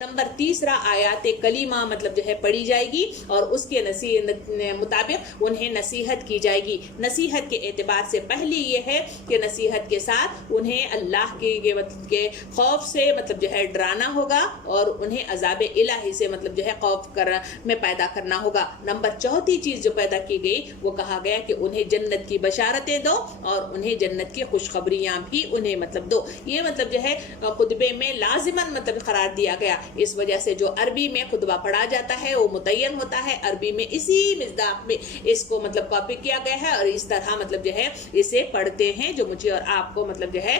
Number तीसरा आयात कलीमा मतलब जो है पढ़ी जाएगी और उसके मुताबिक उन्हें नसीहत की जाएगी। नसीहत के एतबार से पहली ये है कि नसीहत के साथ उन्हें अल्लाह के खौफ से मतलब जो है डराना होगा और उन्हें अजाब इलाही से मतलब जो है खौफ में पैदा करना होगा। नंबर चौथी चीज़ जो पैदा की गई वो कहा गया कि उन्हें जन्नत की बशारतें दो और उन्हें जन्नत की खुशखबरियाँ भी उन्हें मतलब दो। ये मतलब जो है खुतबे में लाजिमन मतलब करार दिया गया। इस वजह से जो अरबी में खुतबा पढ़ा जाता है वो मुतय्यन होता है, अरबी में इसी मिज़दाक में इसको मतलब कॉपी किया गया है और इस तरह मतलब जो है इसे पढ़ते हैं। जो मुझे और आपको मतलब जो है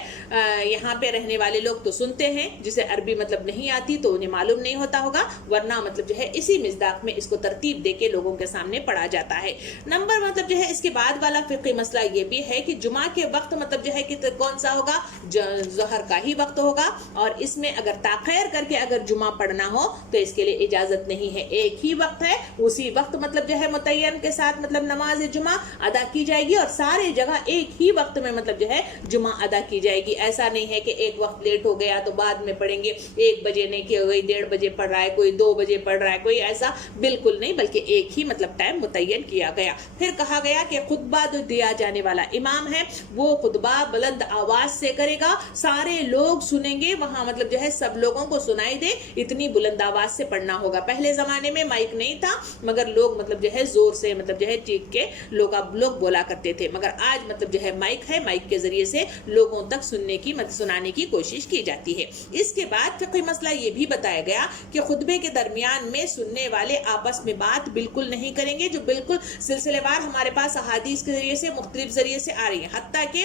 यहाँ पे रहने वाले लोग तो सुनते हैं, जिसे अरबी मतलब नहीं आती तो उन्हें मालूम नहीं होता होगा, वरना मतलब जो है इसी मिज़दाक में इसको तरतीब दे के लोगों के सामने पढ़ा जाता है। नंबर मतलब जो है इसके बाद वाला फ़िक़ही मसला ये भी है कि जुमा के वक्त मतलब जो है कि कौन सा होगा, ज़ोहर का ही वक्त होगा और इसमें अगर ताख़ीर करके अगर जुमा पढ़ना हो तो इसके लिए इजाजत नहीं है। एक ही वक्त है, उसी वक्त मतलब जो है मुतय्यन के साथ मतलब नमाज जुमा अदा की जाएगी और सारे जगह एक ही वक्त में मतलब जो है जुमा अदा की जाएगी। ऐसा नहीं है कि एक वक्त लेट हो गया तो बाद में पढ़ेंगे, 1 बजे नहीं की हो गई, 1:30 बजे पढ़ रहा है कोई, 2 बजे पढ़ रहा है कोई, ऐसा बिल्कुल नहीं, बल्कि एक ही मतलब टाइम मुतय्यन किया गया। फिर कहा गया कि खुतबा जो दिया जाने वाला इमाम है वो खुतबा बुलंद आवाज से करेगा, सारे लोग सुनेंगे, वहां मतलब जो है सब लोगों को सुनाई दे इतनी बुलंद आवाज से पढ़ना होगा। पहले जमाने में माइक नहीं था मगर लोग मतलब जो है जोर से मतलब जो है चीख के लोग बोला करते थे, मगर आज मतलब जो है माइक है, माइक के जरिए से लोगों तक सुनाने की कोशिश की जाती है। इसके बाद फिक़ही मसला ये भी बताया गया कि खुतबे के दरमियान में सुनने वाले आपस में बात बिल्कुल नहीं करेंगे, जो बिल्कुल सिलसिलेवार हमारे पास अहादीस के जरिए से मुख्तलिफ जरिए से आ रही है। हत्ता कि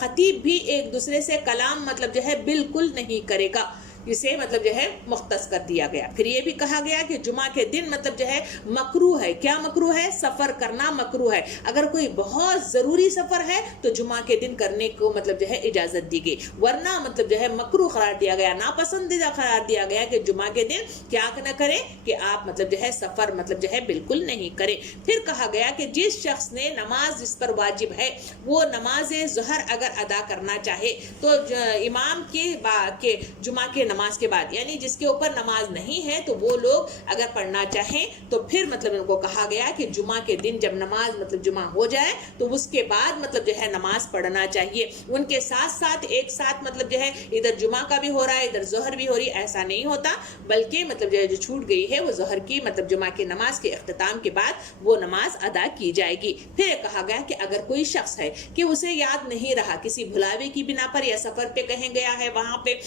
खतीब भी एक दूसरे से कलाम मतलब जो है बिल्कुल नहीं करेगा, इसे मतलब जो है मुख्तस कर दिया गया। फिर ये भी कहा गया कि जुमा के दिन मतलब जो है मकरूह है। क्या मकरूह है? सफर करना मकरूह है। अगर कोई बहुत जरूरी सफर है तो जुमा के दिन करने को मतलब जो है इजाजत दी गई, वरना मतलब जो है मकरूह करार दिया गया, नापसंदीदा करार दिया गया कि जुमा के दिन क्या न करे कि आप मतलब जो है सफर मतलब जो है बिल्कुल नहीं करे। फिर कहा गया कि जिस शख्स ने नमाज जिस पर वाजिब है वो नमाज ज़ोहर अगर अदा करना चाहे तो इमाम के जुमा के नमाज के बाद, यानी जिसके ऊपर नमाज नहीं है तो वो लोग अगर पढ़ना चाहें तो फिर मतलब उनको कहा गया कि जुमा के दिन जब नमाज मतलब जुमा हो जाए तो उसके बाद मतलब जो है नमाज पढ़ना चाहिए। उनके साथ साथ एक साथ मतलब जो है इधर जुमा का भी हो रहा है इधर ज़ोहर भी हो रही है, ऐसा नहीं होता, बल्कि मतलब जो है जो छूट गई है वो ज़ोहर की मतलब जुमा की नमाज के इख्तिताम के बाद वो नमाज अदा की जाएगी। फिर कहा गया कि अगर कोई शख्स है कि उसे याद नहीं रहा, किसी भुलावे की बिना पर या सफर पे कहीं गया है, वहां पे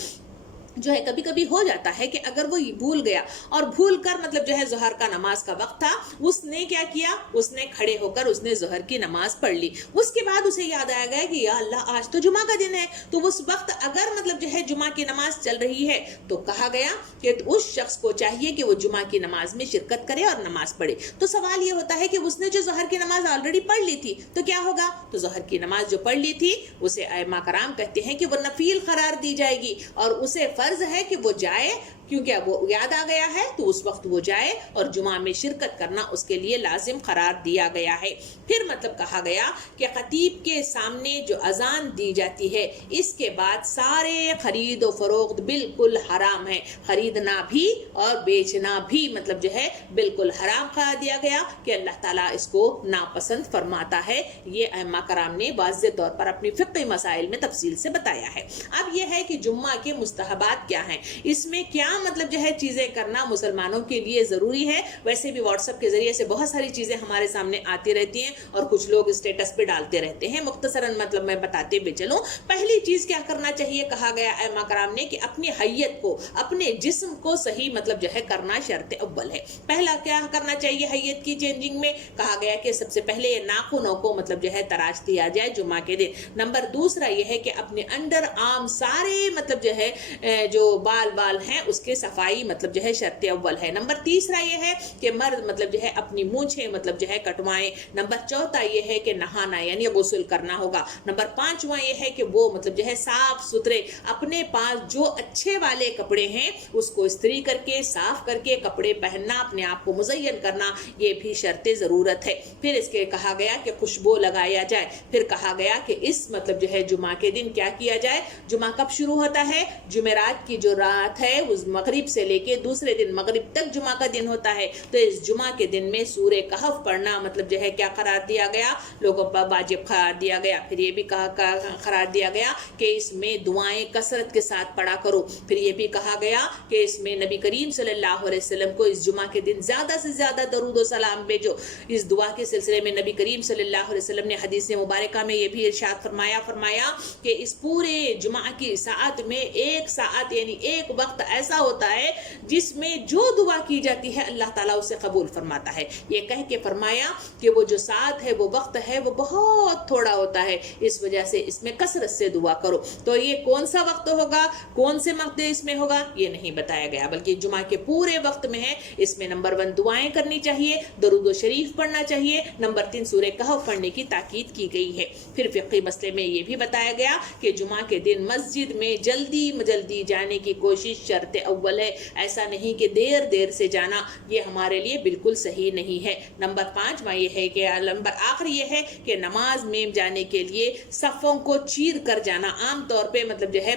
जो है कभी कभी हो जाता है कि अगर वो भूल गया और भूल कर मतलब जो है ज़ोहर का नमाज का वक्त था, उसने क्या किया, उसने खड़े होकर उसने ज़ोहर की नमाज पढ़ ली, उसके बाद उसे याद आया गया कि या अल्लाह आज तो जुमा का दिन है, तो उस वक्त अगर मतलब जो है जुमा की नमाज चल रही है तो कहा गया कि उस शख्स को चाहिए कि वो जुमा की नमाज में शिरकत करे और नमाज पढ़े। तो सवाल ये होता है कि उसने जो ज़ोहर की नमाज ऑलरेडी पढ़ ली थी तो क्या होगा? तो ज़ोहर की नमाज जो पढ़ ली थी उसे अइम्मा कराम कहते हैं कि वो नफील करार दी जाएगी और उसे फर्ज है कि वो जाए, क्योंकि वो याद आ गया है तो उस वक्त वो जाए और जुमा में शिरकत करना उसके लिए लाजिम करार दिया गया है। फिर मतलब कहा गया कि खतीब के सामने जो अजान दी जाती है इसके बाद सारे खरीद और फरोख्त बिल्कुल हराम है, खरीदना भी और बेचना भी मतलब जो है बिल्कुल हराम करार दिया गया कि अल्लाह ताला इसको नापसंद फरमाता है। ये अइम्मा कराम ने वाज़ेह तौर पर अपनी फ़िक़ही मसाइल में तफसील से बताया है। अब यह है कि जुम्मा के मुस्तहबात क्या हैं, इसमें क्या मतलब जो है चीजें करना मुसलमानों के लिए जरूरी है। वैसे भी व्हाट्सएप के जरिए से बहुत सारी चीजें हमारे सामने आती रहती हैं और कुछ लोग स्टेटस पे डालते रहते हैं। मुख्तसरन मतलब मैं बताते भी चलूं, पहली चीज क्या करना चाहिए, कहा गया अइम्मा कराम ने कि अपनी हैयत को, अपने जिस्म को सही मतलब जो है करना शर्त अव्वल है। पहला क्या करना चाहिए हैयत की चेंजिंग में, कहा गया कि सबसे पहले ये नाखूनों को मतलब जो है तराश दिया जाए जुमा के दिन। नंबर दूसरा ये है कि अपने अंडर आर्म सारे मतलब जो है जो बाल हैं उसके सफाई मतलब जो है शर्त अव्वल है। नंबर तीसरा ये है कि मर्द मतलब जो है अपनी मूंछें मतलब जो है कटवाएं। नंबर चौथा ये है कि नहाना यानी गुस्ल करना होगा। नंबर पांचवा ये है कि वो मतलब जो है साफ सुथरे अपने पास जो अच्छे वाले कपड़े हैं उसको इस्त्री करके साफ करके कपड़े पहनना, अपने आप को मुज़य्यन करना, ये भी शर्त ज़रूरत है। फिर इसके कहा गया कि खुशबू लगाया जाए। फिर कहा गया कि इस मतलब जो है जुमा के दिन क्या किया जाए। जुमा कब शुरू होता है? जुमेरात की जो रात है उस मगरिब से लेके दूसरे दिन मगरिब तक जुमा का दिन होता है, तो इस जुमा के दिन में सूरे कहफ पढ़ना मतलब जो है क्या करार दिया गया, लोगों पर वाजिब करार दिया गया। फिर ये भी करार दिया गया कि इसमें दुआएं कसरत के साथ पढ़ा करो। फिर ये भी कहा गया कि इसमें नबी करीम सल्लल्लाहु अलैहि वसल्लम को इस जुमा के दिन ज़्यादा से ज़्यादा दरूद और सलाम भेजो। इस दुआ के सिलसिले में नबी करीम सल्लल्लाहु अलैहि वसल्लम ने हदीस मुबारका में ये भी इरशाद फरमाया कि इस पूरे जुमा की सात में एक सात यानी एक वक्त ऐसा होता है जिसमें जो दुआ की जाती है अल्लाह ताला उसे कबूल फरमाता है। ये कह के फरमाया कि वो जो सात है, वो वक्त है, वो बहुत थोड़ा होता है, इस वजह से इसमें कसरत से दुआ करो। तो ये कौन सा वक्त होगा, कौन से वक्त इसमें होगा, ये नहीं बताया गया, बल्कि जुमा के पूरे वक्त में है। इसमें नंबर 1 दुआएं करनी चाहिए, दरूद शरीफ पढ़ना चाहिए, नंबर 3 सूरह कहफ पढ़ने की ताकीद की गई है। फिर फिक़ही मसले में ये भी बताया गया कि जुमा के दिन मस्जिद में जल्दी जाने की कोशिश शर्त अव्वल है। ऐसा नहीं कि देर से जाना, ये हमारे लिए बिल्कुल सही नहीं है। नंबर 5 ये है कि नंबर आखिर ये है कि नमाज में जाने के लिए सफ़ों को चीर कर जाना। आम तौर पे मतलब जो है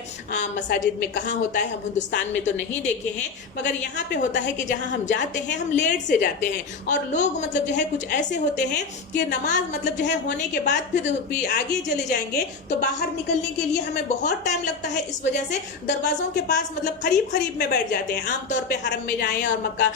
मसाजिद में कहाँ होता है, हम हिंदुस्तान में तो नहीं देखे हैं, मगर यहाँ पे होता है कि जहाँ हम जाते हैं हम लेट से जाते हैं, और लोग मतलब जो है कुछ ऐसे होते हैं कि नमाज मतलब जो है होने के बाद फिर भी आगे चले जाएंगे, तो बाहर निकलने के लिए हमें बहुत टाइम लगता है। इस वजह से दरवाज़ों के पास मतलब करीब में बैठ जाते हैं। आमतौर पे हरम में जाएं और मक्का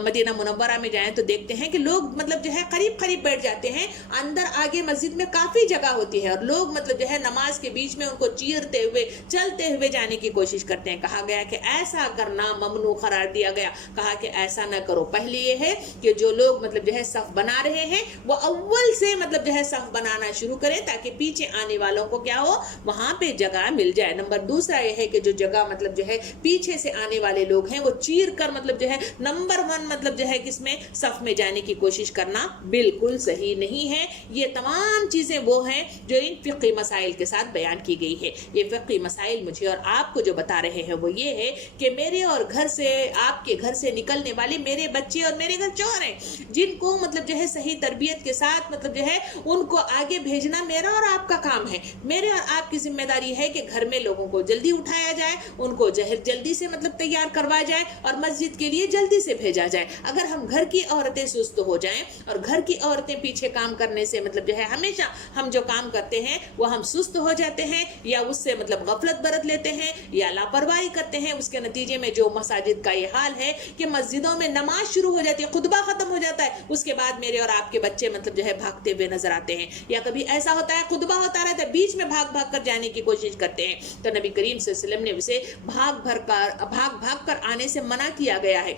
मदीना मुनव्वरा में जाएं तो देखते हैं कि लोग मतलब जो है करीब बैठ जाते हैं। अंदर आगे मस्जिद में काफ़ी जगह होती है और लोग मतलब जो है नमाज के बीच में उनको चीरते हुए चलते हुए जाने की कोशिश करते हैं। कहा गया कि ऐसा करना ममनू करार दिया गया, कहा कि ऐसा न करो। पहले ये है कि जो लोग मतलब जो है सफ़ बना रहे हैं वो अव्वल से मतलब जो है सफ़ बनाना शुरू करें ताकि पीछे आने वालों को क्या हो, वहाँ पे जगह मिल जाए। नंबर दूसरा ये है कि जो जगह मतलब जो है पीछे से आने वाले लोग हैं वो चीर कर मतलब जो है नंबर 1 मतलब जो है किसमें सफ़ में जाने की कोशिश करना बिल्कुल सही नहीं है। ये तमाम चीज़ें वो हैं जो इन फ़िक़ही मसाइल के साथ बयान की गई है। ये फ़िक़ही मसाइल मुझे और आपको जो बता रहे हैं वो ये है कि मेरे और घर से, आपके घर से निकलने वाले मेरे बच्चे और मेरे घर चोर हैं, जिनको मतलब जो है सही तरबियत के साथ मतलब जो है उनको आगे भेजना मेरा और आपका काम है। मेरे और आपकी जिम्मेदारी है कि घर में लोगों को जल्दी उठाया जाए, उनको जल्दी से मतलब तैयार करवाया जाए और मस्जिद के लिए जल्दी से भेजा जाए। अगर हम घर की औरतें सुस्त हो जाएं और घर की औरतें पीछे काम करने से मतलब जो है हमेशा हम जो काम करते हैं वो हम सुस्त हो जाते हैं या उससे मतलब गफलत बरत लेते हैं या लापरवाही करते हैं, उसके नतीजे में जो मसाजिद का ये हाल है कि मस्जिदों में नमाज शुरू हो जाती है, खुतबा खत्म हो जाता है, उसके बाद मेरे और आपके बच्चे मतलब जो है भागते हुए नजर आते हैं। या कभी ऐसा होता है खुतबा होता रहता है, बीच में भाग कर जाने की कोशिश करते हैं। तो नबी करीम सल्लल्लाहु अलैहि वसल्लम ने उसे भाग कर आने से मना किया गया है।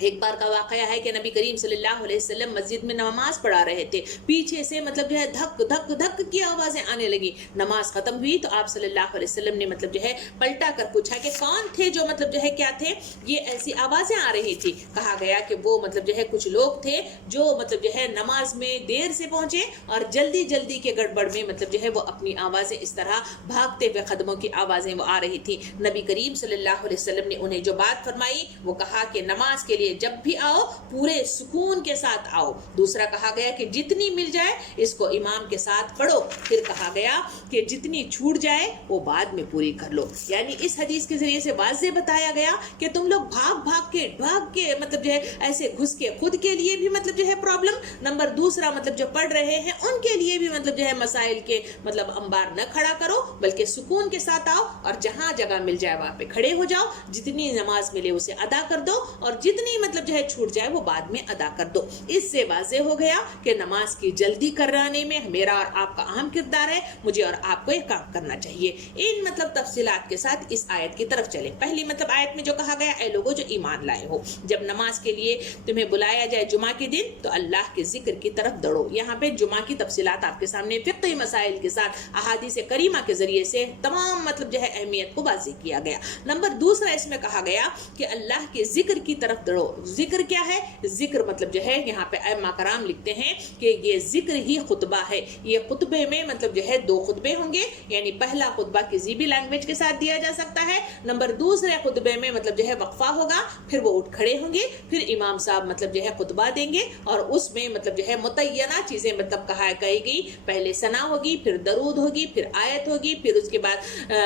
एक बार का वाकया है कि नबी करीम सल्लल्लाहु अलैहि वसल्लम मस्जिद में नमाज पढ़ा रहे थे, पीछे से मतलब जो है धक की आवाज़ें आने लगी। नमाज खत्म हुई तो आप सल्लल्लाहु अलैहि वसल्लम ने मतलब जो है पलटा कर पूछा कि कौन थे जो मतलब जो है क्या थे, ये ऐसी आवाज़ें आ रही थी। कहा गया कि वो मतलब जो है कुछ लोग थे जो मतलब जो है नमाज में देर से पहुंचे और जल्दी के गड़बड़ में मतलब जो है वो अपनी आवाज़ें इस तरह भागते हुए कदमों की आवाज़ें वो आ रही थी। नबी करीम सल्लल्लाहु अलैहि वसल्लम ने उन्हें जो बात फरमाई वो कहा कि नमाज के लिए जब भी आओ पूरे सुकून के साथ आओ। दूसरा कहा गया कि जितनी मिल जाए इसको इमाम के साथ पढ़ो। फिर कहा गया कि जितनी छूट जाए वो बाद में पूरी कर लो। यानी इस हदीस के जरिए से वाज़े बताया गया कि तुम लोग भाग के मतलब जो है ऐसे घुस के खुद के लिए भी मतलब जो है प्रॉब्लम, नंबर दूसरा मतलब जो पढ़ रहे हैं उनके लिए भी मतलब जो है मसाइल के मतलब अंबार न खड़ा करो, बल्कि सुकून के साथ आओ और जहाँ जगह मिल जाए वहाँ पे खड़े हो जाओ। जितनी नमाज मिले उसे अदा कर दो और जितनी मतलब जो है छूट जाए वो बाद में अदा कर दो। इससे वाज़े हो गया कि नमाज की जल्दी कराने में मेरा और आपका अहम किरदार है। मुझे और आपको ये काम करना चाहिए। इन मतलब तफसीलात के साथ इस आयत की तरफ चले। पहली मतलब आयत में जो कहा गया, ऐ लोगों जो ईमान लाए हो, जब नमाज के लिए तुम्हें बुलाया जाए जुमा के दिन तो अल्लाह के जिक्र की तरफ दौड़ो। यहाँ पे जुमा की तफसीलात आपके सामने फिक़ही मसाइल के साथ अहादीस करीमा के जरिए से तमाम मतलब जो है अहमियत को वाज़ेह किया गया। नंबर दूसरा इसमें कहा गया कि अल्लाह के जिक्र की तरफ दौड़ो। पढ़ो। जिक्र क्या है? जिक्र मतलब जो है यहाँ पे अइम्मा कराम लिखते हैं कि ये जिक्र ही खुतबा है। ये खुतबे में मतलब जो है 2 खुतबे होंगे, यानी पहला खुतबा किसी भी लैंग्वेज के साथ दिया जा सकता है, नंबर दूसरे खुतबे में मतलब जो है वक्फा होगा, फिर वो उठ खड़े होंगे, फिर इमाम साहब मतलब जो है खुतबा देंगे और उसमें मतलब जो है मुतय्यना चीजें मतलब कही गई, पहले सना होगी, फिर दरूद होगी, फिर आयत होगी, फिर उसके बाद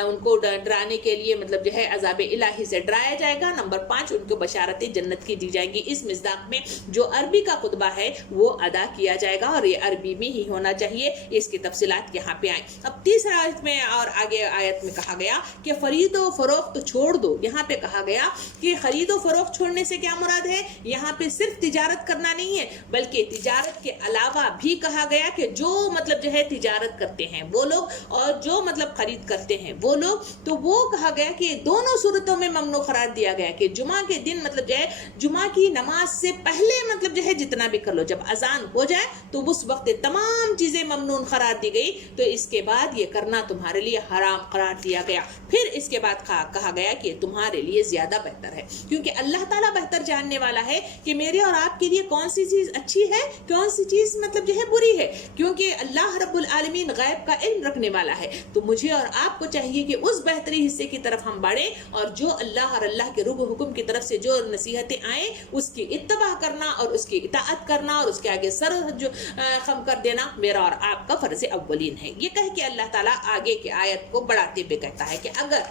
उनको डराने के लिए मतलब जो है अज़ाब इलाही से डराया जाएगा, नंबर 5 उनको बशारतें जन्नत की दी जाएंगी। इस मिज़दाक में जो अरबी का खुतबा है वो अदा किया जाएगा और ये अरबी में ही होना चाहिए। इसकी तफसीलात यहाँ पे आए। अब तीसरा आयत में और आगे आयत में कहा गया कि खरीदो फरोख्त छोड़ दो। यहाँ पे कहा गया कि खरीदो फरोख्त छोड़ने से क्या मुराद है? यहाँ पे सिर्फ तिजारत करना नहीं है, बल्कि तिजारत के अलावा भी कहा गया कि जो मतलब जो है तिजारत करते हैं वो लोग और जो मतलब खरीद करते हैं वो लोग, तो वो कहा गया कि दोनों सूरतों में ममनू करार दिया गया कि जुमा के दिन मतलब जो है जुमा की नमाज से पहले मतलब जो है जितना भी कर लो, जब अजान हो जाए तो उस वक्त तमाम चीजें ममनून करार दी गई, तो इसके बाद ये करना तुम्हारे लिए हराम करार दिया गया। फिर इसके बाद कहा गया कि तुम्हारे लिए ज्यादा बेहतर है, क्योंकि अल्लाह ताला बेहतर जानने वाला है कि मेरे और आपके लिए कौन सी चीज अच्छी है, कौन सी चीज मतलब जो है बुरी है, क्योंकि अल्लाह रब्बुल आलमीन गैब का इल्म रखने वाला है। तो मुझे और आपको चाहिए कि उस बेहतरी हिस्से की तरफ हम बढ़ें और जो अल्लाह और अल्लाह के रुख हुक्म की तरफ से जो नसीहतें आए उसकी इत्तबा करना और उसकी इताअत करना और उसके आगे सर जो खम कर देना मेरा और आपका फर्ज अव्वलीन है। ये कह के अल्लाह ताला आगे की आयत को बढ़ाते हुए कहता है कि अगर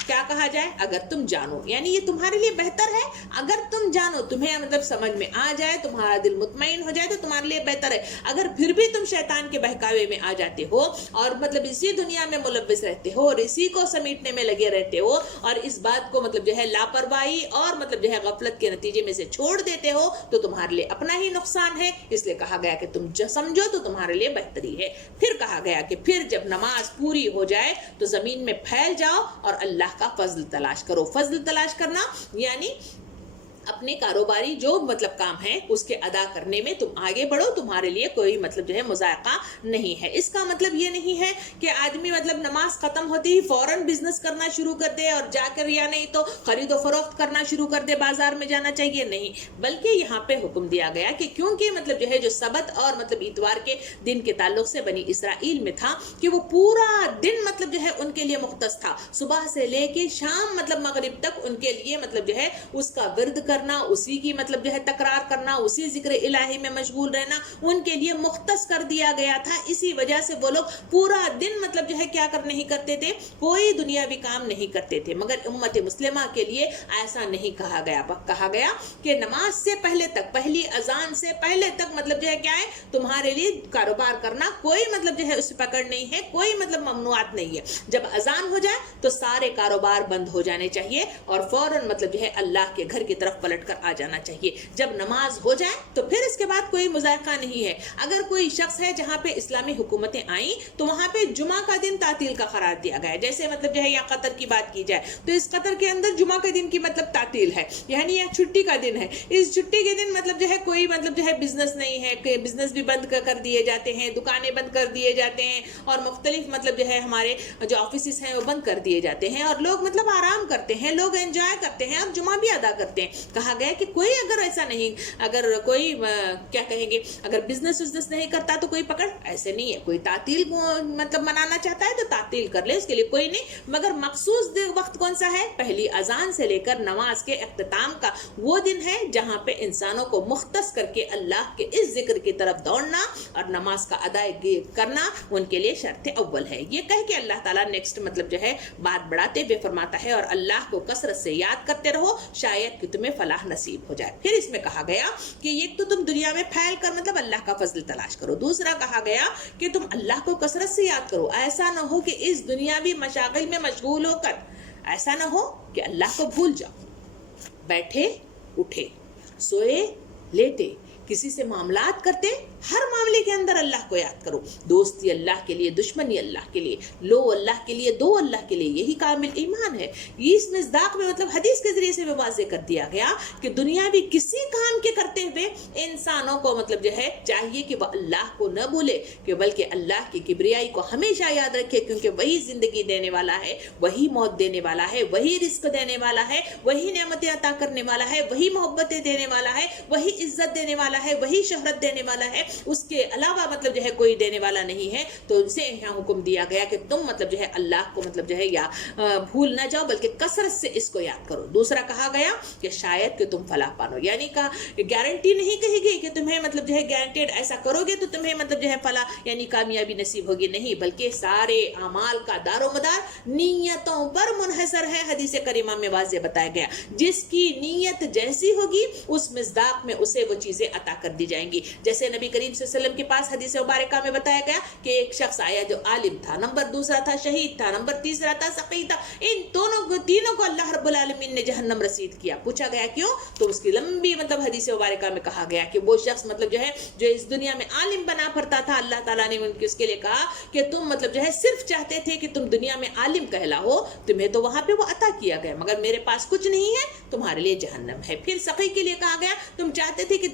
क्या कहा जाए, अगर तुम जानो, यानी ये तुम्हारे लिए बेहतर है। अगर तुम जानो, तुम्हें मतलब समझ में आ जाए, तुम्हारा दिल मुतमईन हो जाए तो तुम्हारे लिए बेहतर है। अगर फिर भी तुम शैतान के बहकावे में आ जाते हो और मतलब इसी दुनिया में मुलव्विस रहते हो और इसी को समेटने में लगे रहते हो और इस बात को मतलब जो है लापरवाही और मतलब जो है गफलत के नतीजे में से छोड़ देते हो, तो तुम्हारे लिए अपना ही नुकसान है। इसलिए कहा गया कि तुम समझो तो तुम्हारे लिए बेहतरी है। फिर कहा गया कि फिर जब नमाज पूरी हो जाए तो जमीन में फैल जाओ और अल्लाह का फजल तलाश करो। फजल तलाश करना यानी अपने कारोबारी जो मतलब काम है उसके अदा करने में तुम आगे बढ़ो, तुम्हारे लिए कोई मतलब जो है मुज़ायका नहीं है। इसका मतलब ये नहीं है कि आदमी मतलब नमाज खत्म होती ही फौरन बिजनेस करना शुरू कर दे और जाकर या नहीं तो खरीदो फरोख्त करना शुरू कर दे, बाजार में जाना चाहिए, नहीं, बल्कि यहाँ पे हुक्म दिया गया कि क्योंकि मतलब जो है जो सबत और मतलब इतवार के दिन के ताल्लुक से बनी इसराइल में था कि वो पूरा दिन मतलब जो है उनके लिए मुख्तस था, सुबह से लेके शाम मतलब मगरिब तक उनके लिए मतलब जो है उसका विर्द करना, उसी की मतलब जो है तकरार करना, उसी जिक्र इलाही में मशगूल रहना उनके लिए मुख्तस कर दिया गया था। इसी वजह से वो लोग पूरा दिन मतलब जो है क्या कर नहीं करते थे, कोई दुनियावी काम नहीं करते थे। मगर उम्मत मुस्लिमा के लिए ऐसा नहीं कहा गया। कहा गया कि नमाज से पहले तक, पहली अजान से पहले तक मतलब जो है क्या है, तुम्हारे लिए कारोबार करना कोई मतलब जो है उस पकड़ नहीं है, कोई मतलब ममनुआत नहीं है। जब अजान हो जाए तो सारे कारोबार बंद हो जाने चाहिए और फौरन मतलब जो है अल्लाह के घर की तरफ पलट कर आ जाना चाहिए। जब नमाज हो जाए तो फिर इसके बाद कोई मुज़ायका नहीं है। अगर कोई शख्स है जहाँ पे इस्लामी हुकूमतें आई तो वहाँ पे जुमा का दिन तातील का करार दिया गया है। जैसे मतलब जो है यहाँ कतर की बात की जाए तो इस कतर के अंदर जुमा के दिन की मतलब तातील है, यानी यह छुट्टी का दिन है। इस छुट्टी के दिन मतलब जो है कोई मतलब जो है बिजनेस नहीं है, बिजनेस भी बंद कर दिए जाते हैं, दुकानें बंद कर दिए जाते हैं और मुख्तलिफ मतलब जो है हमारे जो ऑफिस हैं वो बंद कर दिए जाते हैं और लोग मतलब आराम करते हैं, लोग एंजॉय करते हैं और जुमा भी अदा करते हैं। कहा गया कि कोई अगर ऐसा नहीं, अगर कोई क्या कहेंगे, अगर बिजनेस नहीं करता तो कोई पकड़, ऐसे नहीं है। कोई तातील मतलब मनाना चाहता है तो तातील कर ले, उसके लिए कोई नहीं। मगर मखसूस वक्त कौन सा है? पहली अजान से लेकर नमाज के इख्तिताम का वो दिन है जहाँ पे इंसानों को मुख्तस करके अल्लाह के इस जिक्र की तरफ दौड़ना और नमाज का अदायगी करना उनके लिए शर्त अव्वल है। ये कह के अल्लाह ताला नेक्स्ट मतलब जो है बात बढ़ाते हुए फरमाता है और अल्लाह को कसरत से याद करते रहो, शायद कि तुम्हें फलाह नसीब हो जाए। फिर इसमें कहा गया कि एक तो तुम दुनिया में फैल कर मतलब अल्लाह का फजल तलाश करो, दूसरा कहा गया कि तुम अल्लाह को कसरत से याद करो। ऐसा ना हो कि इस दुनियावी मशागिल में मशगूल होकर ऐसा ना हो कि अल्लाह को भूल जाओ। बैठे उठे, सोए लेटे, किसी से मामलात करते ہر معاملے کے اندر اللہ کو یاد کرو. دوستی اللہ کے لیے, دشمنی اللہ کے لیے, لو اللہ کے لیے, دو اللہ کے لیے, یہی کامل ایمان ہے. اس مصداق میں مطلب حدیث کے ذریعے سے بھی واضح کر دیا گیا کہ دنیا بھی کسی کام کے کرتے ہوئے انسانوں کو مطلب جو ہے چاہیے کہ وہ اللہ کو نہ بھولے, کہ بلکہ اللہ کی کبریائی کو ہمیشہ یاد رکھے, کیونکہ وہی زندگی دینے والا ہے, وہی موت دینے والا ہے, وہی رزق دینے والا ہے, وہی نعمتیں عطا کرنے والا ہے, وہی محبتیں دینے والا ہے, وہی عزت دینے والا ہے, وہی شہرت دینے والا ہے, اس کے علاوہ مطلب جو ہے کوئی دینے والا نہیں ہے. تو ان سے یہاں حکم دیا گیا کہ تم مطلب جو ہے اللہ کو مطلب جو ہے یا بھول نہ جاؤ, بلکہ کثرت سے اس کو یاد کرو. دوسرا کہا گیا کہ شاید کہ تم فلاح پانو, یعنی کا گارنٹی نہیں کہی گئی کہ تمہیں مطلب جو ہے گارنٹیڈ ایسا کرو گے تو تمہیں مطلب جو ہے فلاح یعنی کامیابی نصیب ہوگی, نہیں, بلکہ سارے اعمال کا دار و مدار نیتوں پر منحصر ہے. حدیث کریمہ میں واضح بتایا گیا جس کی نیت جیسی ہوگی اس مصداق میں اسے وہ چیزیں عطا کر دی جائیں گی. جیسے نبی کریم صلی اللہ علیہ وسلم کے پاس حدیث مبارکہ میں بتایا گیا کہ ایک شخص آیا جو عالم تھا, نمبر دوسرا تھا شہید تھا, نمبر تیسرا تھا سقی تھا. ان تینوں کو اللہ رب العالمین نے جہنم رسید کیا. پوچھا گیا کیوں, تو اس کی لمبی مطلب حدیث مبارکہ میں کہا گیا کہ وہ شخص مطلب جو ہے جو اس دنیا میں عالم بنا پھرتا تھا, اللہ تعالیٰ نے اس کے لیے کہا کہ تم مطلب جو ہے صرف چاہتے تھے کہ تم دنیا میں عالم کہلاؤ, تمہیں تو وہاں پہ وہ عطا کیا گیا, مگر میرے پاس کچھ نہیں ہے, تمہارے لیے جہنم ہے. پھر سقی کے لیے کہا گیا تم چاہتے تھے کہ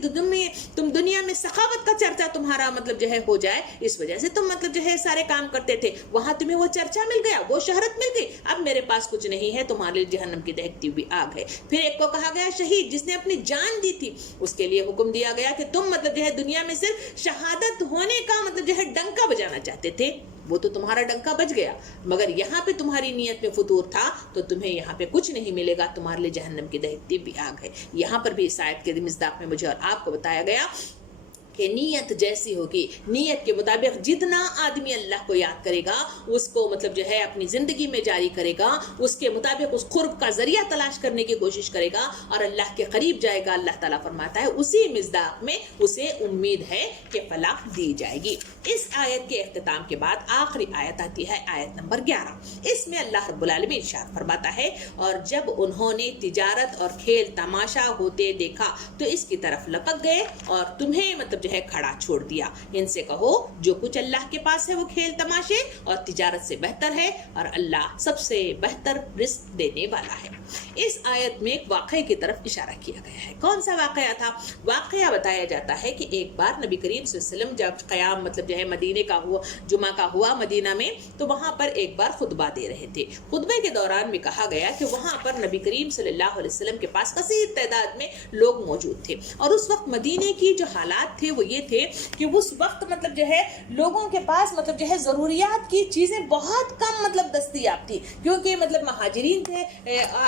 تم دنیا میں سخاوت کا چرچا تمہارا مطلب جو ہے ہو جائے, اس وجہ سے تم مطلب جو ہے سارے کام کرتے تھے, وہاں تمہیں وہ چرچا مل گیا, وہ شہرت مل گئی, اب میرے پاس کچھ نہیں ہے, تمہارے لیے جہنم کی دہکتی ہوئی آگ ہے. پھر ایک کو کہا گیا شہید جس نے اپنی جان دی تھی, اس کے لیے حکم دیا گیا کہ تم مطلب جو ہے دنیا میں صرف شہادت ہونے کا مطلب جو ہے ڈنکا بجانا چاہتے تھے, وہ تو تمہارا ڈنکا بج گیا, مگر یہاں پہ تمہاری نیت میں فطور تھا تو تمہیں یہاں پہ کچھ نہیں ملے گا, تمہارے لیے جہنم کی دہکتی بھی آگ ہے. یہاں پر بھی اس آیت کے مصداق میں مجھے اور آپ کو بتایا گیا کہ نیت جیسی ہوگی, نیت کے مطابق جتنا آدمی اللہ کو یاد کرے گا, اس کو مطلب جو ہے اپنی زندگی میں جاری کرے گا, اس کے مطابق اس قرب کا ذریعہ تلاش کرنے کی کوشش کرے گا اور اللہ کے قریب جائے گا, اللہ تعالیٰ فرماتا ہے اسی مصداق میں اسے امید ہے کہ فلاح دی جائے گی. اس آیت کے اختتام کے بعد آخری آیت آتی ہے, آیت نمبر 11. اس میں اللہ رب العالمین ارشاد فرماتا ہے اور جب انہوں نے تجارت اور کھیل تماشا ہوتے دیکھا تو اس کی طرف لپک گئے اور تمہیں مطلب جو ہے کھڑا چھوڑ دیا. ان سے کہو جو کچھ اللہ کے پاس ہے وہ کھیل تماشے اور تجارت سے بہتر ہے, اور اللہ سب سے بہتر رزق دینے والا ہے. اس آیت میں ایک واقعے کی طرف اشارہ کیا گیا ہے. کون سا واقعہ تھا؟ واقعہ بتایا جاتا ہے کہ ایک بار نبی کریم صلی اللہ علیہ وسلم جب قیام مطلب جو ہے مدینے کا ہوا, جمعہ کا ہوا مدینہ میں, تو وہاں پر ایک بار خطبہ دے رہے تھے. خطبے کے دوران بھی کہا گیا کہ وہاں پر نبی کریم صلی اللہ علیہ وسلم کے پاس کثیر تعداد میں لوگ موجود تھے, اور اس وقت مدینے کی جو حالات تھے وہ یہ تھے کہ اس وقت مطلب جو ہے لوگوں کے پاس مطلب جو ہے ضروریات کی چیزیں بہت کم مطلب دستیاب تھی, کیونکہ مطلب مہاجرین تھے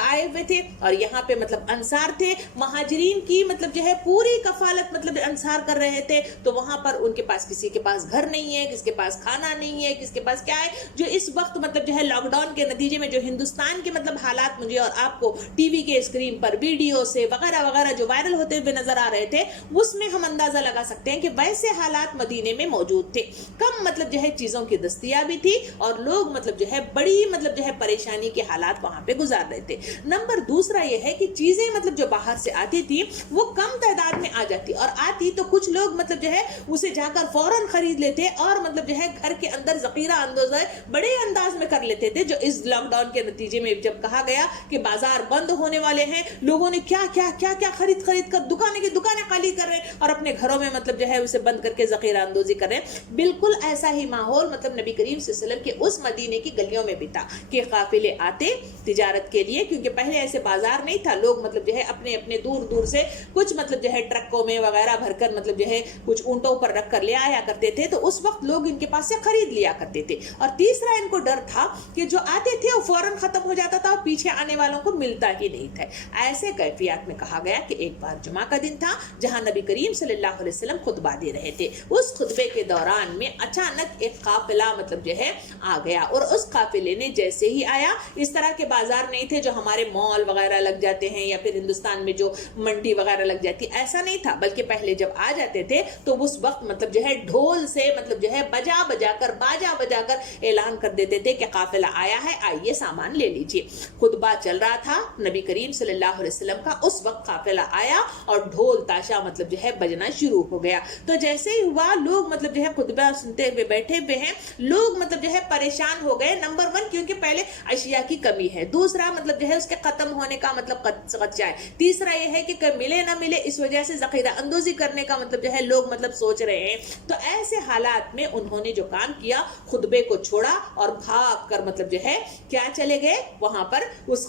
آئے ہوئے تھے, اور یہاں پہ مطلب انصار تھے. مہاجرین کی مطلب جو ہے پوری کفالت مطلب انصار کر رہے تھے, تو وہاں پر ان کے پاس کسی کے پاس گھر نہیں ہے, کس کے پاس کھانا نہیں ہے, کس کے پاس کیا ہے. جو اس وقت مطلب جو ہے لاک ڈاؤن کے نتیجے میں جو ہندوستان کے مطلب حالات مجھے اور آپ کو ٹی وی کے اسکرین پر ویڈیو سے وغیرہ وغیرہ جو وائرل ہوتے ہوئے نظر آ رہے تھے, اس میں ہم اندازہ لگا سکتے ہیں کہ ویسے حالات مدینے میں موجود تھے. کم مطلب جو ہے چیزوں کی دستیابی تھی, اور لوگ مطلب جو ہے بڑی مطلب جو ہے پریشانی کے حالات وہاں پہ گزار رہے تھے. نمبر دوسرا یہ ہے کہ چیزیں مطلب جو باہر سے آتی تھی وہ کم تعداد میں آ جاتی, اور آتی تو کچھ لوگ مطلب جو ہے اسے جا کر فوراً خرید لیتے, اور مطلب جو ہے گھر کے اندر ذخیرہ اندوزہ بڑے انداز میں کر لیتے تھے. جو اس لاک ڈاؤن کے نتیجے میں جب کہا گیا کہ بازار بند ہونے والے ہیں, لوگوں نے کیا کیا کیا کیا خرید کر دکانیں خالی کر رہے ہیں, اور اپنے گھروں میں مطلب جو ہے اسے بند کر کے ذخیرہ اندوزی کر رہے ہیں. بالکل ایسا ہی ماحول مطلب نبی کریم صلی اللہ علیہ وسلم کے اس مدینے کی گلیوں میں بھی تھا کہ قافلے آتے تجارت کے لیے, کیونکہ پہلے ایسے بازار نہیں تھا. لوگ مطلب جو ہے اپنے اپنے دور دور سے کچھ مطلب جو ہے ٹرکوں میں وغیرہ بھر کر مطلب جو ہے کچھ اونٹوں پر رکھ کر لے آیا کرتے تھے, تو اس وقت لوگ ان کے پاس سے خرید لیا کرتے تھے. اور تیسرا ان کو ڈر تھا کہ جو آتے تھے وہ فوراً ختم ہو جاتا تھا, اور پیچھے آنے والوں کو ملتا ہی نہیں تھا. ایسے کیفیات میں کہا گیا کہ ایک بار جمعہ کا دن تھا جہاں نبی کریم صلی اللہ علیہ وسلم خطبہ دے رہے تھے. اس خطبے کے دوران میں اچانک ایک قافلہ مطلب جو ہے آ گیا, اور اس قافلے نے جیسے ہی آیا, اس طرح کے بازار نہیں تھے جو ہمارے مال وغیرہ لگ جاتے ہیں یا پھر ہندوستان میں جو منڈی وغیرہ لگ جاتی, ایسا نہیں تھا. بلکہ پہلے جب آ جاتے تھے تو اس وقت مطلب جو ہے ڈھول سے مطلب جو ہے باجا بجا کر اعلان کر دیتے تھے کہ قافلہ آیا ہے, آئیے سامان لے لیجیے. خطبہ چل رہا تھا نبی کریم صلی اللہ علیہ وسلم کا, اس وقت قافلہ آیا اور ڈھول تاشا مطلب جو ہے بجنا شروع ہو گیا. تو جیسے ہی ہوا لوگ مطلب جو ہے خطبہ سنتے ہوئے بیٹھے ہوئے ہیں, لوگ مطلب جو ہے پریشان ہو گئے. نمبر 1 کیونکہ پہلے اشیاء کی کمی ہے, دوسرا مطلب جو ہے اس کے ختم ہونے کا مطلب خدشہ ہے, تیسرا یہ ہے کہ ملے نہ ملے اس وجہ سے ذخیرہ اندوزی کرنے کا مطلب جو ہے لوگ مطلب سوچ رہے ہیں. تو ایسے حالات میں انہوں نے جو کام کیا, خطبے کو چھوڑا اور بھاگ کر مطلب جو ہے کیا چلے گئے وہاں پر اس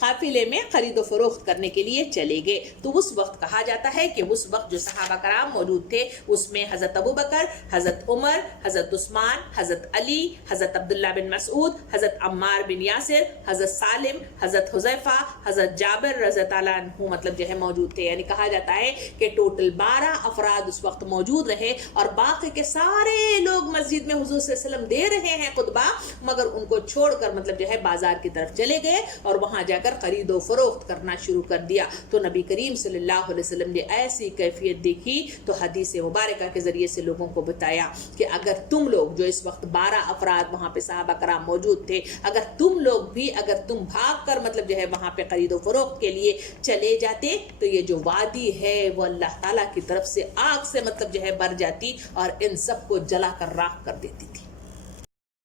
قافلے میں خرید و فروخت کرنے کے لیے چلے گئے. تو اس وقت کہا جاتا ہے کہ اس وقت جو صحابہ کرام موجود تھے اس میں حضرت ابو بکر, حضرت عمر, حضرت عثمان, حضرت علی, حضرت عبداللہ بن مسعود, حضرت عمار بن یاسر, حضرت سالم, حضرت حذیفہ, حضرت جابر رضی اللہ عنہ مطلب جو ہے موجود تھے. یعنی کہا جاتا ہے کہ ٹوٹل 12 افراد اس وقت موجود رہے, اور باقی کے سارے لوگ مسجد میں حضور صلی اللہ علیہ وسلم دے رہے ہیں خطبہ, مگر ان کو چھوڑ کر مطلب جو ہے بازار کی طرف چلے گئے اور وہاں جا کر خرید و فروخت کرنا شروع کر دیا. تو نبی کریم صلی اللہ علیہ وسلم نے ایسی کیفیت دیکھی تو حدیث مبارکہ کے ذریعے سے لوگوں کو بتایا کہ اگر تم لوگ, جو اس وقت 12 افراد وہاں پہ صحابہ کرام موجود تھے, اگر تم لوگ بھی اگر تم بھاگ کر مطلب جو ہے وہاں پہ خرید و فروخت کے لیے چلے جاتے تو یہ جو وادی ہے وہ اللہ تعالیٰ کی طرف سے آگ سے مطلب جو ہے بر جاتی اور ان سب کو جلا کر راکھ کر دیتی تھی.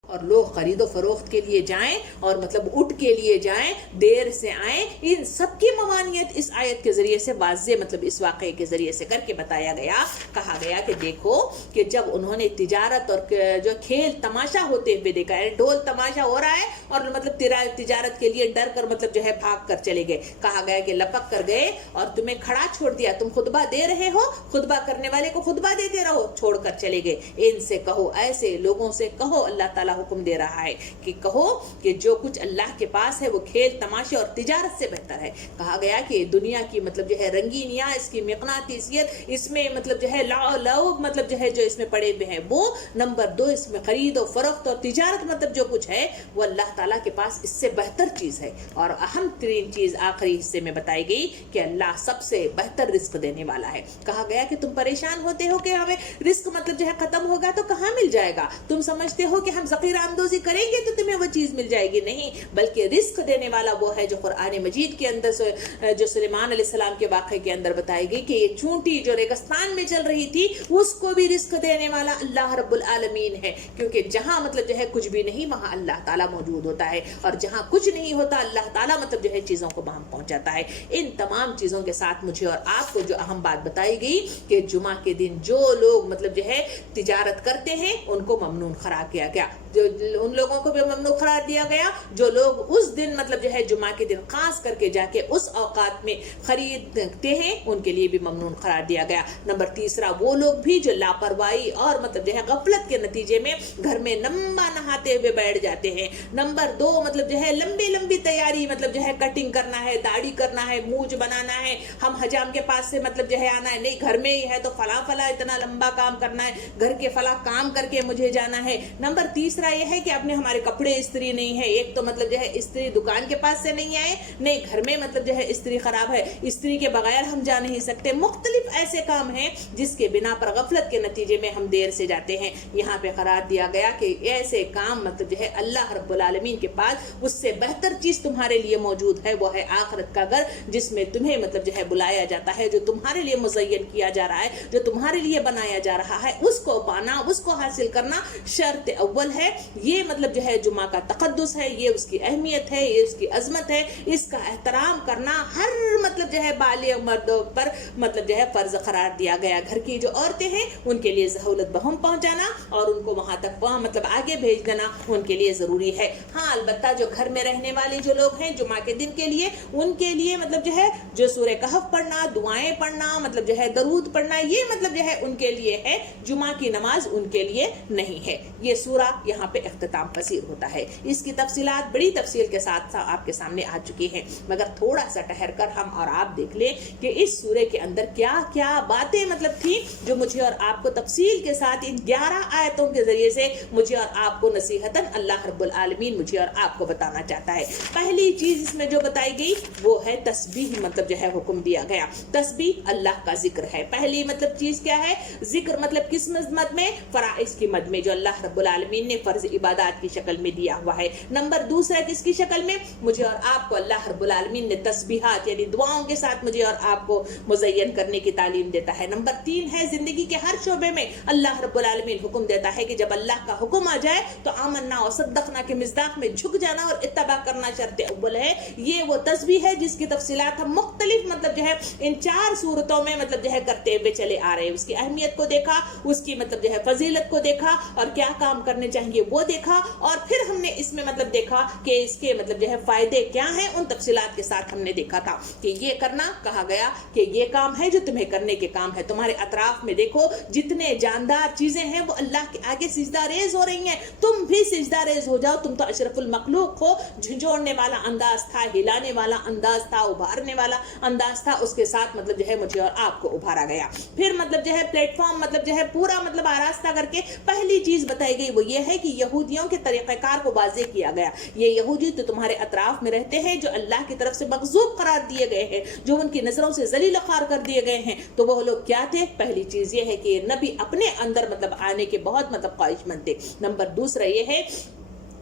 اور لوگ خرید و فروخت کے لیے جائیں اور مطلب اٹھ کے لیے جائیں, دیر سے آئیں, ان سب کی ممانعت اس آیت کے ذریعے سے واضح مطلب اس واقعے کے ذریعے سے کر کے بتایا گیا. کہا گیا کہ دیکھو کہ جب انہوں نے تجارت اور جو کھیل تماشا ہوتے ہوئے دیکھا ہے, ڈھول تماشا ہو رہا ہے اور مطلب تجارت کے لیے ڈر کر مطلب جو ہے بھاگ کر چلے گئے. کہا گیا کہ لپک کر گئے اور تمہیں کھڑا چھوڑ دیا, تم خطبہ دے رہے ہو, خطبہ کرنے والے کو خطبہ دیتے رہو, چھوڑ کر چلے گئے. ان سے کہو, ایسے لوگوں سے کہو, اللہ تعالیٰ حکم دے رہا ہے کہ کہو کہ جو کچھ اللہ کے پاس ہے وہ کھیل تماشے اور تجارت سے بہتر ہے. کہا گیا کہ دنیا کی مطلب جو ہے رنگینیاں, اس کی مقناطیسیت, اس میں مطلب جو ہے لعب مطلب جو ہے جو اس میں پڑے ہوئے ہیں وہ, نمبر 2 اس میں خرید و فروخت اور تجارت مطلب جو کچھ ہے وہ اللہ تعالیٰ کے پاس اس سے بہتر چیز ہے. اور اہم ترین چیز آخری حصے میں بتائی گئی کہ اللہ سب سے بہتر رزق دینے والا ہے. کہا گیا کہ تم پریشان ہوتے ہو کہ ہمیں رزق مطلب جو ہے ختم ہوگا تو کہاں مل جائے گا, تم سمجھتے ہو کہ ہم ذخیرہ اندوزی کریں گے تو تمہیں وہ چیز مل جائے گی. نہیں, بلکہ رزق دینے والا وہ ہے جو قرآن مجید کے اندر جو سلیمان علیہ السلام کے واقعے کے اندر بتائی گئی کہ یہ چونٹی جو ریگستان میں چل رہی تھی اس کو بھی رزق دینے والا اللہ رب العالمین ہے. کیونکہ جہاں مطلب جو ہے کچھ بھی نہیں وہاں اللہ تعالیٰ موجود ہوتا ہے, اور جہاں کچھ نہیں ہوتا اللہ تعالیٰ مطلب جو ہے چیزوں کو وہاں پہنچاتا ہے. ان تمام چیزوں کے ساتھ مجھے اور آپ کو جو اہم بات بتائی گئی کہ جمعہ کے دن جو لوگ مطلب جو ہے تجارت کرتے ہیں ان کو ممنون قرار کیا گیا, جو ان لوگوں کو بھی ممنوع قرار دیا گیا جو لوگ اس دن مطلب جو ہے جمعہ کے دن خاص کر کے جا کے اس اوقات میں خریدتے ہیں ان کے لیے بھی ممنوع قرار دیا گیا. نمبر 3 وہ لوگ بھی جو لاپرواہی اور مطلب جو ہے غفلت کے نتیجے میں گھر میں لمبا نہاتے ہوئے بیٹھ جاتے ہیں. نمبر 2 مطلب جو ہے لمبی تیاری مطلب جو ہے کٹنگ کرنا ہے, داڑھی کرنا ہے, مونچھ بنانا ہے, ہم حجام کے پاس سے مطلب جو ہے آنا ہے, نہیں گھر میں ہی ہے تو فلاں اتنا لمبا کام کرنا ہے, گھر کے فلاں کام کر کے مجھے جانا ہے. نمبر 3 یہ ہے کہ اپنے ہمارے کپڑے استری نہیں ہے, ایک تو مطلب جو ہے استری دکان کے پاس سے نہیں آئے, نہیں گھر میں مطلب جو ہے استری خراب ہے, استری کے بغیر ہم جا نہیں سکتے. مختلف ایسے کام ہیں جس کے بنا پر غفلت کے نتیجے میں ہم دیر سے جاتے ہیں. یہاں پہ قرار دیا گیا کہ ایسے کام مطلب جو ہے اللہ رب العالمین کے پاس اس سے بہتر چیز تمہارے لیے موجود ہے, وہ ہے آخرت کا گھر جس میں تمہیں مطلب جو ہے بلایا جاتا ہے, جو تمہارے لیے مزین کیا جا رہا ہے, جو تمہارے لیے بنایا جا رہا ہے, اس کو پانا, اس کو حاصل کرنا شرط اول ہے. یہ مطلب جو ہے جمعہ کا تقدس ہے, یہ اس کی اہمیت ہے, یہ اس کی عظمت ہے, اس کا احترام کرنا ہر مطلب جو ہے بالغ مردوں پر مطلب جو ہے فرض قرار دیا گیا. گھر کی جو عورتیں ہیں ان کے لیے سہولت بہم پہنچانا اور ان کو وہاں تک مطلب آگے بھیج دینا ان کے لیے ضروری ہے. ہاں البتہ جو گھر میں رہنے والے جو لوگ ہیں جمعہ کے دن کے لیے, ان کے لیے مطلب جو ہے جو سورہ کہف پڑھنا, دعائیں پڑھنا, مطلب جو ہے درود پڑھنا, یہ مطلب جو ہے ان کے لیے ہے, جمعہ کی نماز ان کے لیے نہیں ہے. یہ سورہ یہاں پہ اختتام پذیر ہوتا ہے. اس کی تفصیلات بڑی تفصیل کے ساتھ آپ کے سامنے آ چکی ہیں, مگر تھوڑا سا ٹھہر کر ہم اور آپ دیکھ لیں کہ اس سورے کے اندر کیا کیا باتیں مطلب تھی جو مجھے اور آپ کو تفصیل کے ساتھ ان 11 آیتوں کے ذریعے سے مجھے اور آپ کو نصیحتاً اللہ رب العالمین مجھے اور آپ کو بتانا چاہتا ہے. پہلی چیز اس میں جو بتائی گئی وہ ہے تسبیح مطلب جو ہے حکم دیا گیا. تسبیح اللہ کا ذکر ہے. پہلی مطلب چیز کیا ہے, ذکر مطلب کس مد میں, فرائض کی مد میں, جو اللہ رب العالمین نے फर्ज इबादत की शक्ल में दिया हुआ है। नंबर दूसरा किसकी शक्ल में? मुझे और आपको अल्लाह रब्बुल आलमीन ने तस्बीहात यानी दुआओं के साथ मुझे और आपको मुज़य्यन करने की तालीम देता है। नंबर 3 है जिंदगी के हर शोबे में अल्लाह रब्बुल आलमीन हुक्म देता है कि जब अल्लाह का हुक्म आ जाए तो आमन्ना और सद्दक़ना के मिज़दाक़ में झुक जाना और इत्तबा करना शर्त अव्वल है। ये वो तस्बीह है जिसकी तफसीलात हम मुख्तलिफ मतलब जो है इन 4 सूरतों में मतलब जो है करते हुए चले आ रहे हैं। उसकी अहमियत को देखा, उसकी मतलब जो है फजीलत को देखा और क्या काम करने चाहिए वो देखा, और फिर हमने इसमें मतलब देखा कि इसके मतलब जो है फायदे क्या हैं, उन तफसीलात के साथ हमने देखा था कि ये करना कहा गया कि ये काम है जो तुम्हें करने के काम है। तुम्हारे अतराफ में देखो जितने जानदार चीजें हैं वो अल्लाह के आगे सिजदा रेज हो रही हैं, तुम भी सिजदा रेज हो जाओ। तुम तो अशरफुल मखलूक हो। झंझोड़ने वाला अंदाज था, हिलाने वाला अंदाज था, उभारने वाला अंदाज था, उसके साथ मतलब जो है मुझे और आपको उभारा गया। फिर मतलब जो है प्लेटफॉर्म मतलब जो है पूरा मतलब आरास्ता करके पहली चीज बताई गई वो ये है कि यहूदियों के तरीक़ेकार को वाज़ेह किया गया। ये यहूदी तो तुम्हारे अतराफ में रहते हैं जो अल्लाह की तरफ से मग़ज़ूब करार दिए गए हैं, जो उनकी नजरों से ज़लील ख़ार कर दिए गए हैं। तो वो लोग क्या थे? पहली चीज ये है कि नबी अपने अंदर मतलब आने के बहुत मतलब ख्वाहिशमंद थे। नंबर दूसरा ये है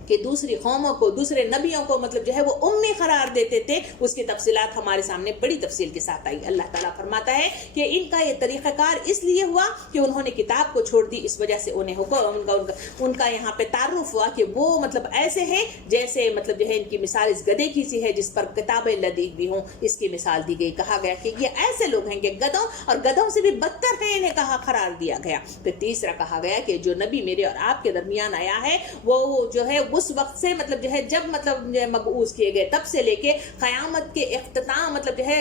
कि दूसरी कौमों को, दूसरे नबियों को मतलब जो है वो उम्मी करार देते थे। उसकी तफसीलात हमारे सामने बड़ी तफसील के साथ आई। अल्लाह ताला फरमाता है कि इनका ये तरीक़ाकार इसलिए हुआ कि उन्होंने किताब को छोड़ दी, इस वजह से उन्हें उनका यहाँ पे तारुफ हुआ कि वो मतलब ऐसे हैं जैसे मतलब जो है इनकी मिसाल इस गधे की सी है जिस पर किताबें लदी हुई हों। इसकी मिसाल दी गई, कहा गया कि ये ऐसे लोग हैं कि गधों, और गधों से भी बदतर है, इन्हें कहा करार दिया गया। फिर तीसरा कहा गया कि जो नबी मेरे और आपके दरमियान आया है वो जो है उस वक्त से मतलब जो है जब मतलब मबऊस किए गए तब से लेके क़यामत के इख्तिताम मतलब जो है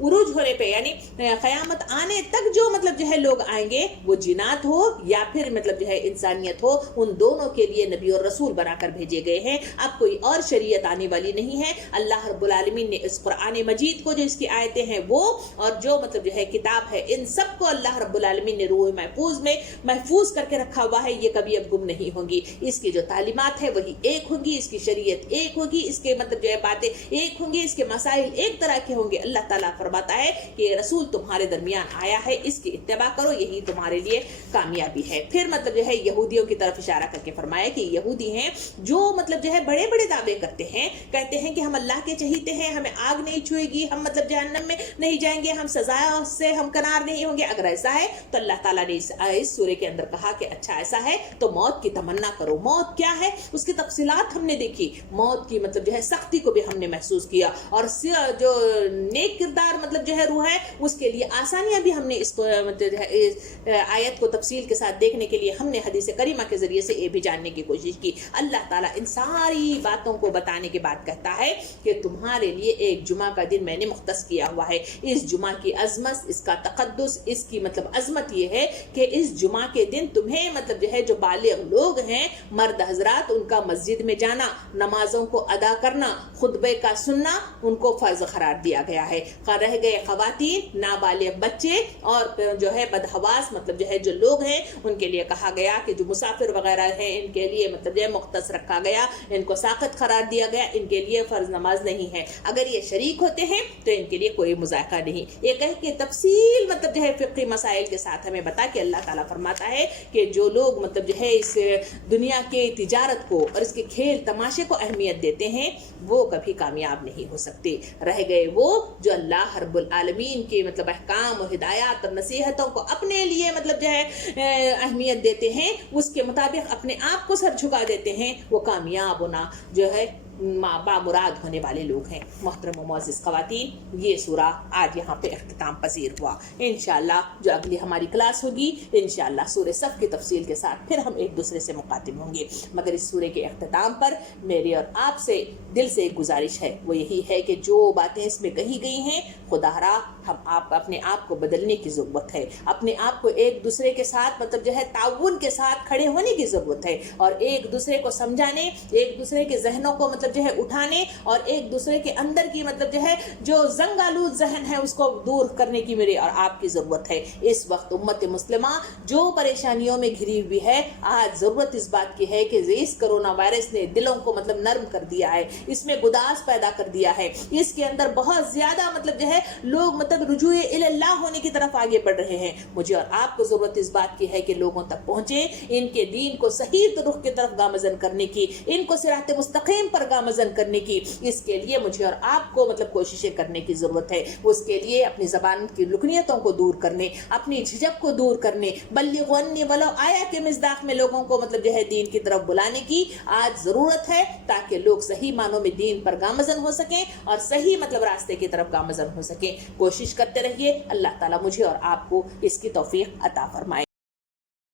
उरूज होने पे यानी क़यामत आने तक जो मतलब जो है लोग आएंगे वो जिनात हो या फिर मतलब जो है इंसानियत हो, उन दोनों के लिए नबी और रसूल बनाकर भेजे गए हैं। अब कोई और शरीयत आने वाली नहीं है। अल्लाह रब्बुल आलमीन ने इस कुरान मजीद को, जो इसकी आयतें हैं वो और जो मतलब जो है किताब है, इन सब को अल्लाह रब्बुल आलमीन ने रूह महफूज में महफूज करके रखा हुआ है। ये कभी अब गुम नहीं होंगी। इसकी जो तालीमात है वही एक होगी, इसकी शरीयत एक होगी, इसके मतलब जो है बातें एक होंगी, इसके मसाइल एक तरह के होंगे। अल्लाह ताला फरमाता है कि रसूल तुम्हारे दरमियान आया है, इसकी इत्तिबा करो, यही तुम्हारे लिए कामयाबी है। फिर मतलब जो है यहूदियों की तरफ इशारा करके फरमाया कि यहूदी हैं जो मतलब जो है बड़े बड़े दावे करते हैं, कहते हैं कि हम अल्लाह के चहीते हैं, हमें आग नहीं छुएगी, हम मतलब जहन्नम में नहीं जाएंगे, हम सजा से हम कनार नहीं होंगे। अगर ऐसा है तो अल्लाह ताला ने इस सूरे के अंदर कहा कि अच्छा ऐसा है तो मौत की तमन्ना करो। मौत क्या है उसकी तफसीलात हमने देखी। मौत की मतलब जो है सख्ती को भी हमने महसूस किया, और जो नेक किरदार मतलब जो है रूह है उसके लिए आसानियां भी हमने इसको मतलब इस आयत को तफसील के साथ देखने के लिए हमने हदीस करीमा के जरिए से ये भी जानने की कोशिश की। अल्लाह ताला इन सारी बातों को बताने के बाद कहता है कि तुम्हारे लिए एक जुमा का दिन मैंने मुख्तस किया हुआ है। इस जुमा की अजमत, इसका तकद्दुस, इसकी मतलब अजमत ये है कि इस जुमा के दिन तुम्हें मतलब जो है जो बालिग लोग हैं, मर्द हजरात, उनका मस्जिद में जाना, नमाजों को अदा करना, खुतबे का सुनना उनको फर्ज करार दिया गया है। रह गए खवातीन, नाबालिग बच्चे और जो है बदहवास मतलब जो है जो लोग हैं उनके लिए कहा गया कि जो मुसाफिर वगैरह हैं इनके लिए मतलब जो है मुख्तस रखा गया, इनको साक़त करार दिया गया, इनके लिए फर्ज नमाज नहीं है। अगर ये शरीक होते हैं तो इनके लिए कोई मुज़ायका नहीं। ये कह के तफसील मतलब जो है फ़िक़ही मसाइल के साथ हमें बता के अल्लाह ताला फरमाता है कि जो लोग मतलब जो है इस दुनिया के तिजारत को और इसके खेल तमाशे को अहमियत देते हैं वो कभी कामयाब नहीं हो सकते। रह गए वो जो अल्लाह रब्बुल आलमीन के मतलब अहकाम और हिदायत और नसीहतों को अपने लिए मतलब जो है अहमियत देते हैं, उसके मुताबिक अपने आप को सर झुका देते हैं, वो कामयाब होना जो है बामुराद होने वाले लोग हैं। मोहतरम व मुअज़्ज़िज़ ख़वातीन, ये सूरा आज यहाँ पे इख्तिताम पज़ीर हुआ। इंशाअल्लाह जो अगली हमारी क्लास होगी इंशाअल्लाह सूरे सफ़ की तफसील के साथ फिर हम एक दूसरे से मुखातिब होंगे। मगर इस सूरे के इख्तिताम पर मेरी और आपसे दिल से एक गुजारिश है, वो यही है कि जो बातें इसमें कही गई हैं खुदारा हम आप अपने आप को बदलने की ज़रूरत है। अपने आप को एक दूसरे के साथ मतलब जो है ताउन के साथ खड़े होने की ज़रूरत है और एक दूसरे को समझाने, एक दूसरे के जहनों को मतलब مطلب جو ہے اٹھانے اور ایک دوسرے کے اندر کی مطلب جو ہے جو زنگ آلود ذہن ہے اس کو دور کرنے کی میری اور آپ کی ضرورت ہے. اس وقت امت مسلمہ جو پریشانیوں میں گھری ہوئی ہے، آج ضرورت اس بات کی ہے کہ اس کرونا وائرس نے دلوں کو مطلب نرم کر دیا ہے، اس میں گداز پیدا کر دیا ہے، اس کے اندر بہت زیادہ مطلب جو ہے لوگ مطلب رجوع اللہ ہونے کی طرف آگے بڑھ رہے ہیں. مجھے اور آپ کو ضرورت اس بات کی ہے کہ لوگوں تک پہنچے، ان کے دین کو صحیح رخ کی طرف گامزن کرنے کی، ان کو صراط مستقیم پر گامزن کرنے کی. اس کے لیے مجھے اور آپ کو مطلب کوششیں کرنے کی ضرورت ہے. اس کے لیے اپنی زبان کی لکنیتوں کو دور کرنے، اپنی جھجک کو دور کرنے، بلغوا عنی ولو آیا کے مصداق میں لوگوں کو مطلب جو ہے دین کی طرف بلانے کی آج ضرورت ہے، تاکہ لوگ صحیح معنوں میں دین پر گامزن ہو سکیں اور صحیح مطلب راستے کی طرف گامزن ہو سکیں. کوشش کرتے رہیے. اللہ تعالیٰ مجھے اور آپ کو اس کی توفیق عطا فرمائے.